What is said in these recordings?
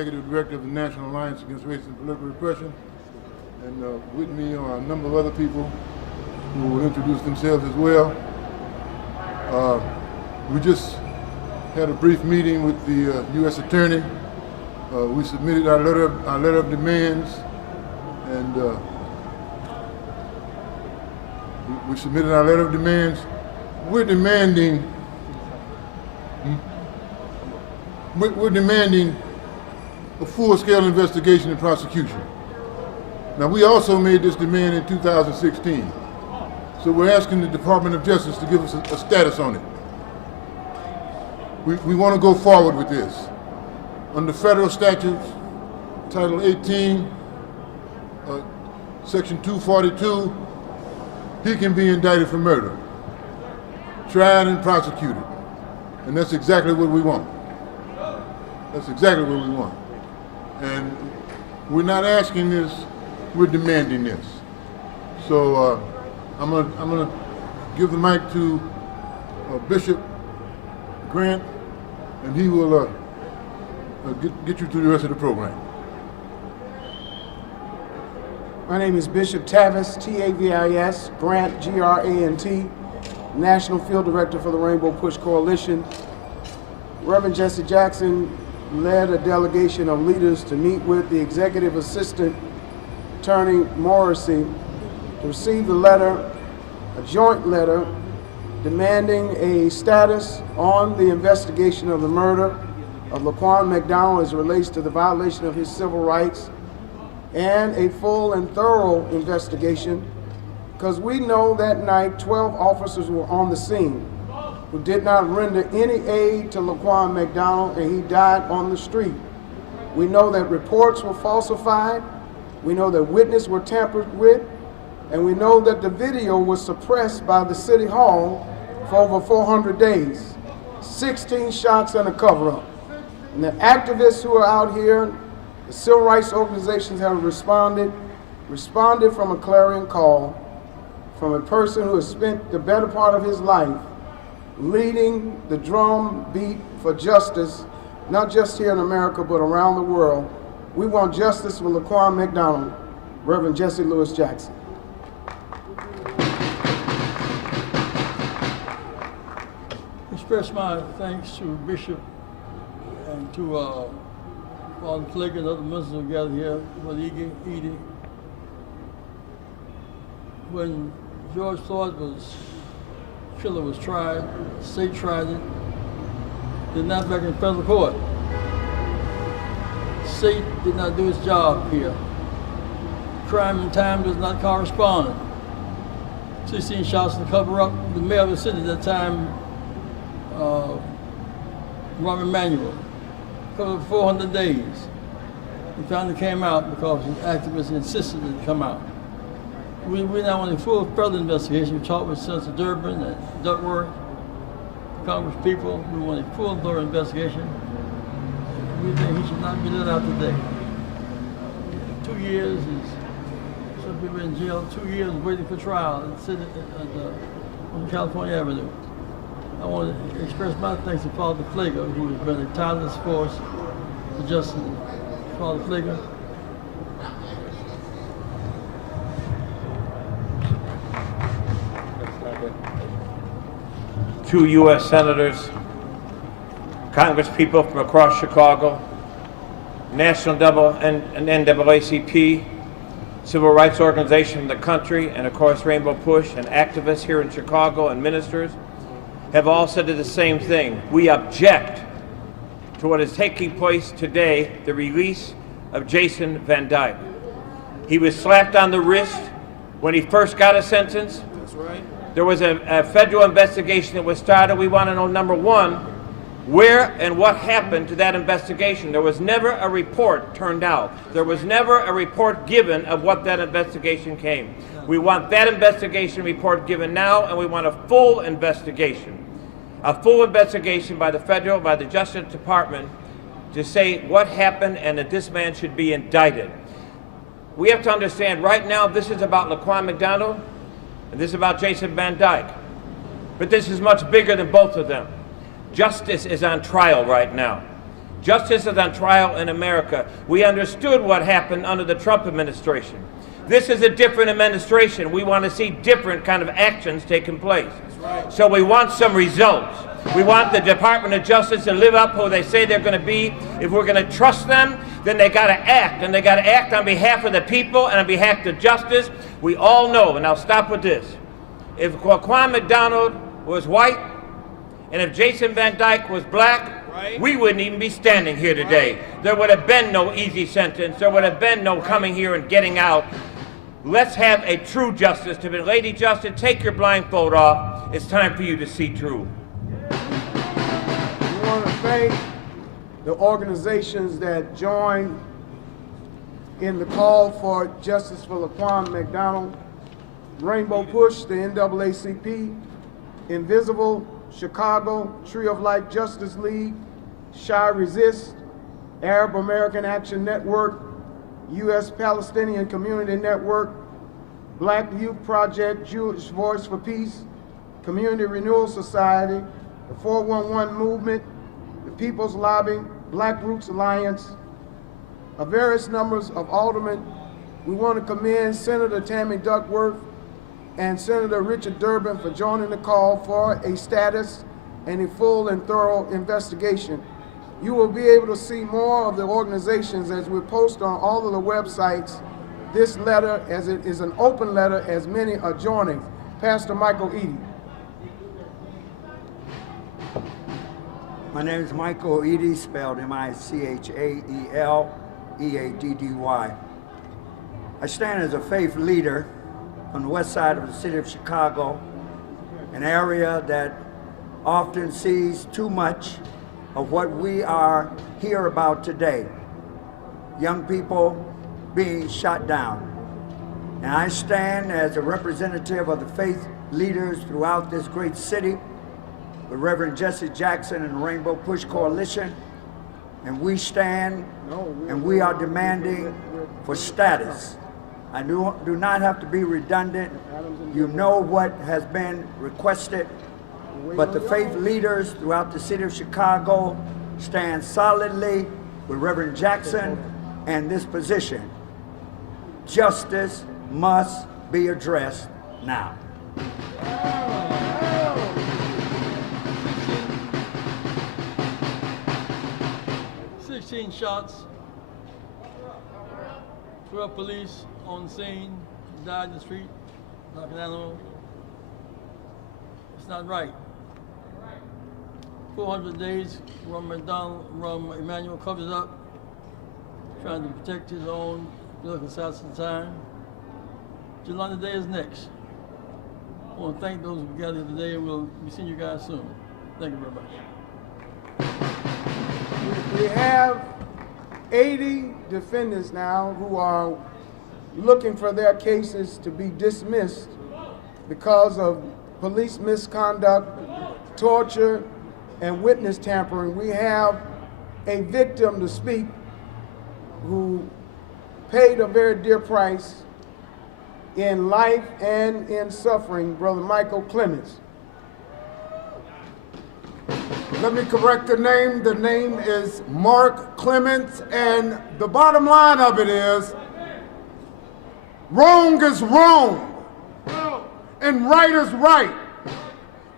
Executive Director of the National Alliance Against Race and Political Repression, and with me are a number of other people who will introduce themselves as well. We just had a brief meeting with the U.S. Attorney. We submitted our letter of demands, and we submitted our letter of demands. We're demanding a full-scale investigation and prosecution. Now, we also made this demand in 2016, so we're asking the Department of Justice to give us a status on it. We want to go forward with this. Under federal statutes, Title 18, Section 242, he can be indicted for murder, tried and prosecuted, and that's exactly what we want. That's exactly what we want. And we're not asking this, we're demanding this. So I'm gonna give the mic to Bishop Grant, and he will get you through the rest of the program. My name is Bishop Tavis, T-A-V-I-S, Grant, G-R-A-N-T, National Field Director for the Rainbow Push Coalition. Reverend Jesse Jackson led a delegation of leaders to meet with the Executive Assistant Attorney Morrissey to receive the letter, a joint letter, demanding a status on the investigation of the murder of Laquan McDonald as it relates to the violation of his civil rights, and a full and thorough investigation, because we know that night 12 officers were on the scene who did not render any aid to Laquan McDonald, and he died on the street. We know that reports were falsified, we know that witnesses were tampered with, and we know that the video was suppressed by the City Hall for over 400 days. 16 shots and a cover-up. And the activists who are out here, the civil rights organizations have responded from a clarion call from a person who has spent the better part of his life leading the drum beat for justice, not just here in America, but around the world. We want justice for Laquan McDonald. Reverend Jesse Lewis Jackson. Express my thanks to Bishop and to Father Flick and other ministers who gathered here for the eating. When George Floyd killer was tried, the state tried it, did not back in federal court. The state did not do its job here. Crime and time does not correspond. 16 shots to cover up. The mayor of the city at that time, Robert Emanuel, covered 400 days. He finally came out because the activists insisted that it come out. We now want a full further investigation. We talked with Senator Durbin and Duckworth, Congress people. We want a full thorough investigation. We think he should not be let out today. 2 years some people in jail, 2 years waiting for trial and sitting on California Avenue. I want to express my thanks to Father Flager, who has been a tireless force for justice. Father Flager. Two U.S. senators, Congress people from across Chicago, National NAACP, civil rights organization in the country, and of course Rainbow Push, and activists here in Chicago and ministers have all said the same thing. We object to what is taking place today, the release of Jason Van Dyke. He was slapped on the wrist when he first got a sentence. That's right. There was a federal investigation that was started. We want to know, number one, where and what happened to that investigation. There was never a report turned out. There was never a report given of what that investigation came. We want that investigation report given now, and we want a full investigation. A full investigation by the Justice Department to say what happened and that this man should be indicted. We have to understand right now this is about Laquan McDonald and this is about Jason Van Dyke. But this is much bigger than both of them. Justice is on trial right now. Justice is on trial in America. We understood what happened under the Trump administration. This is a different administration. We want to see different kind of actions taking place. So we want some results. We want the Department of Justice to live up who they say they're going to be. If we're going to trust them, then they got to act, and they got to act on behalf of the people and on behalf of justice. We all know, and I'll stop with this. If Raquan McDonald was white, and if Jason Van Dyke was black, we wouldn't even be standing here today. There would have been no easy sentence. There would have been no coming here and getting out. Let's have a true justice. Lady Justice, take your blindfold off. It's time for you to see true. We want to thank the organizations that joined in the call for justice for Laquan McDonald, Rainbow Push, the NAACP, Invisible, Chicago, Tree of Life Justice League, Shy Resist, Arab American Action Network, U.S. Palestinian Community Network, Black Youth Project, Jewish Voice for Peace, Community Renewal Society, the 411 Movement, the People's Lobby, Black Roots Alliance, various numbers of aldermen. We want to commend Senator Tammy Duckworth and Senator Richard Durbin for joining the call for a status and a full and thorough investigation. You will be able to see more of the organizations as we post on all of the websites this letter, as it is an open letter, as many are joining. Pastor Michael Eady. My name is Michael Eady, spelled M-I-C-H-A-E-L-E-A-D-D-Y. I stand as a faith leader on the west side of the city of Chicago, an area that often sees too much of what we are here about today. Young people being shot down. And I stand as a representative of the faith leaders throughout this great city, the Reverend Jesse Jackson and the Rainbow Push Coalition, and we stand and we are demanding for status. I do not have to be redundant. You know what has been requested, but the faith leaders throughout the city of Chicago stand solidly with Reverend Jackson and this position. Justice must be addressed now. 16 shots, 12 police on scene, died in the street like an animal. It's not right. 400 days from Emmanuel covers up, trying to protect his own political assassin time. Jelani Day is next. I want to thank those who gathered today, and we'll be seeing you guys soon. Thank you very much. We have 80 defendants now who are looking for their cases to be dismissed because of police misconduct, torture, and witness tampering. We have a victim to speak who paid a very dear price in life and in suffering, Brother Michael Clements. Let me correct the name. The name is Mark Clements, and the bottom line of it is, wrong is wrong, and right is right.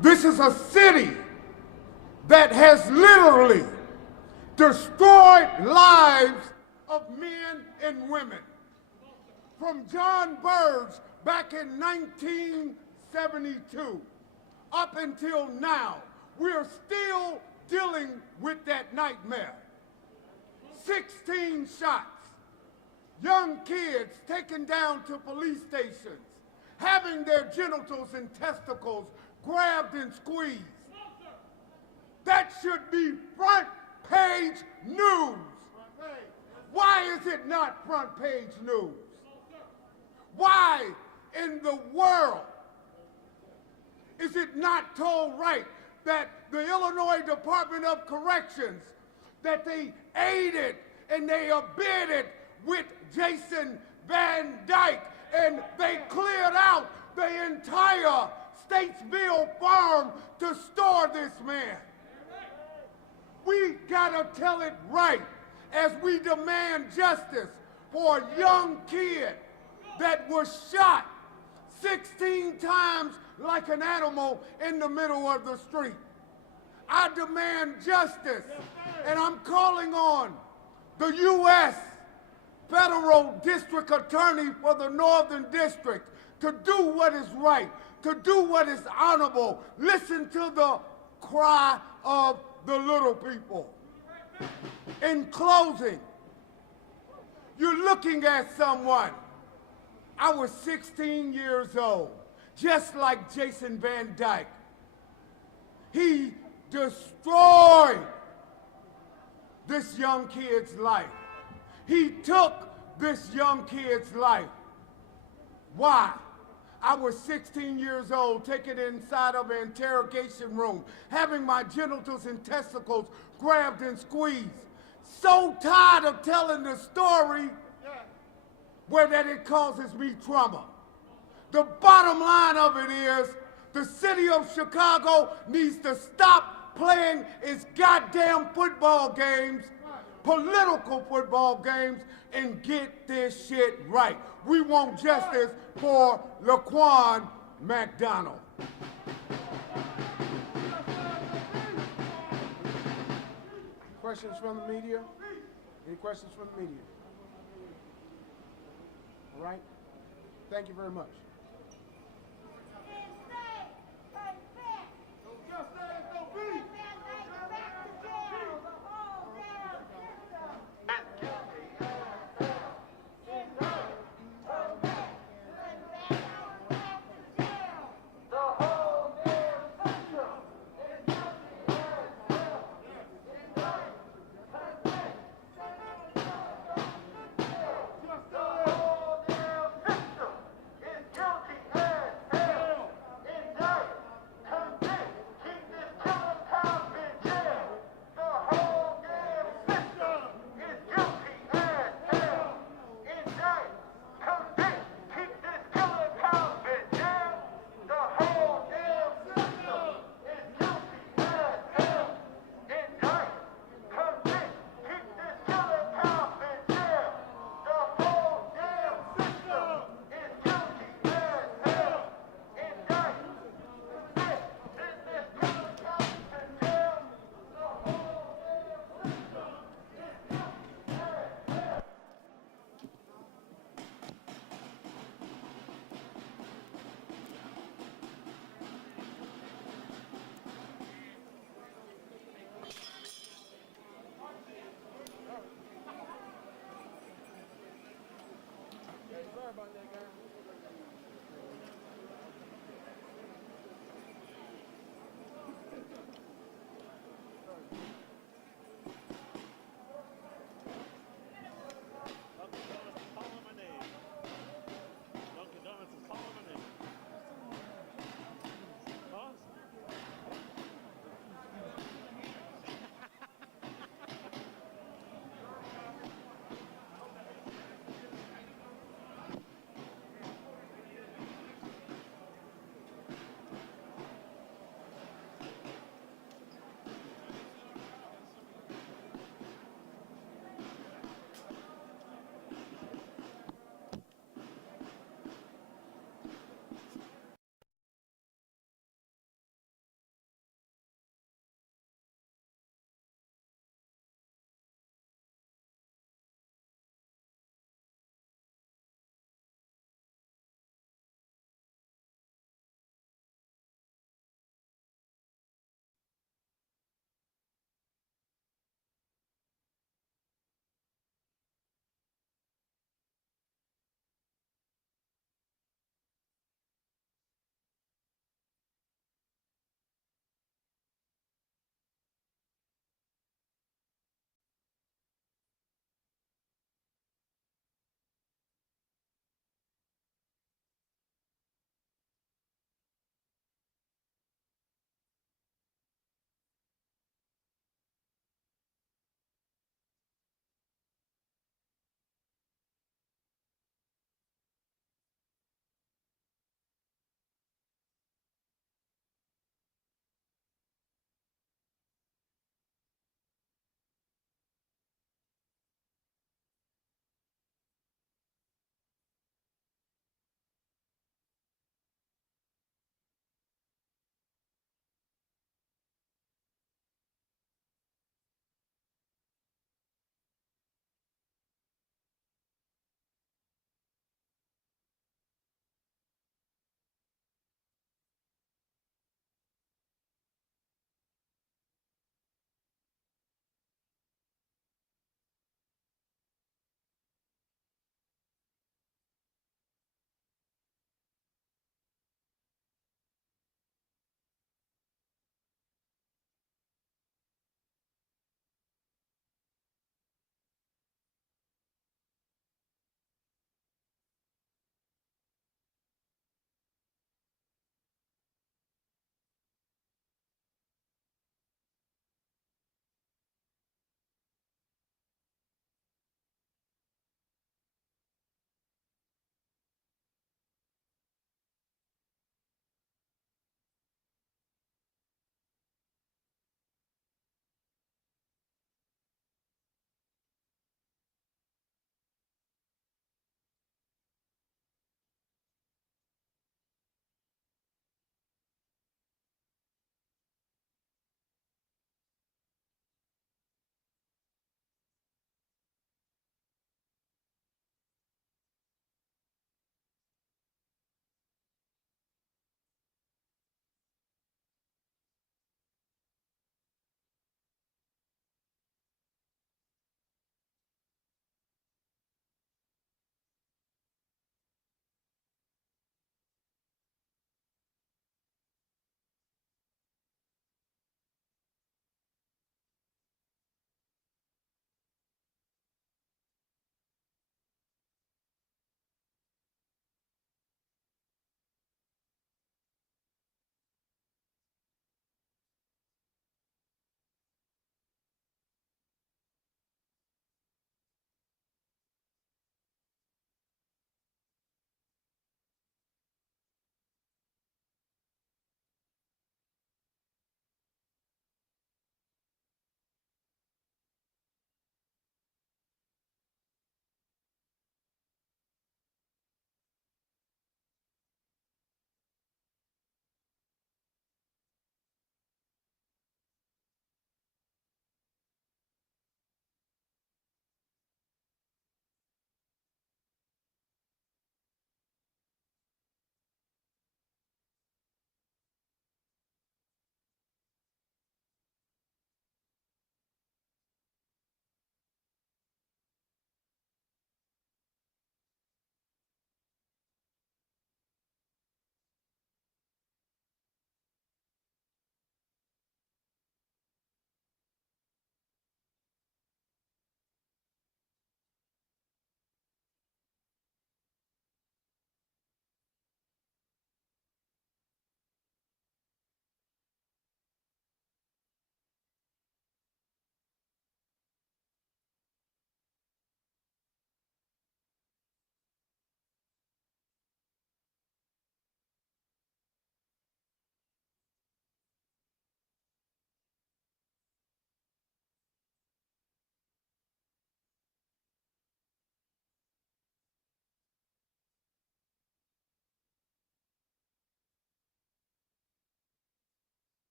This is a city that has literally destroyed lives of men and women. From John Burge back in 1972 up until now, we're still dealing with that nightmare. 16 shots, young kids taken down to police stations, having their genitals and testicles grabbed and squeezed. That should be front page news. Why is it not front page news? Why in the world is it not told right that the Illinois Department of Corrections, that they aided and they abetted with Jason Van Dyke, and they cleared out the entire Statesville farm to store this man? We gotta tell it right as we demand justice for a young kid that was shot 16 times like an animal in the middle of the street. I demand justice, and I'm calling on the U.S. Federal District Attorney for the Northern District to do what is right, to do what is honorable. Listen to the cry of the little people. In closing, you're looking at someone. I was 16 years old, just like Jason Van Dyke. He destroyed this young kid's life. He took this young kid's life. Why? I was 16 years old, taken inside of an interrogation room, having my genitals and testicles grabbed and squeezed. So tired of telling the story where that it causes me trauma. The bottom line of it is the city of Chicago needs to stop playing its goddamn football games, political football games, and get this shit right. We want justice for Laquan McDonald. Questions from the media? Any questions from the media? All right. Thank you very much. Sorry about that, guys.